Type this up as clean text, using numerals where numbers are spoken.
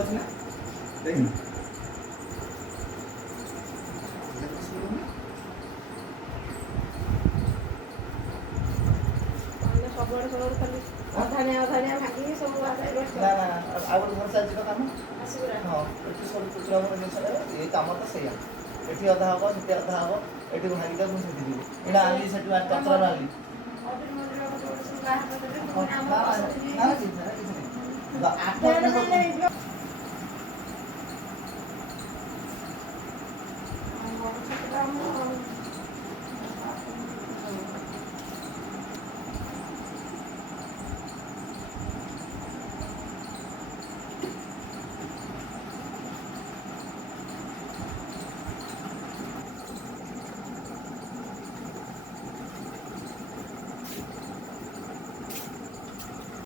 ଅଛି ନା ଦେଖି ସବୁଆଡେ ସବୁଆଡେ ଖାଲି ଅଧାଣିଆ ଭାଙ୍ଗିକି ସବୁ ନା ଆଉ ଗୋଟେ ଘର ଚାଲିଛି ତ କାମ ହଁ ଏଠି ସବୁ କୁକୁଡ଼ା ଘର ଜିନିଷ ଏ କାମ ତ ସେଇଆ ଏଠି ଅଧା ହବ ସେଠି ଅଧା ହବ ଏଠି ଭାଙ୍ଗିଟା ମୁଁ ସେଠି ଯିବି ଏଇଟା ଆଣିଲି ସେଠୁ ପତ୍ର ଆଣିଲି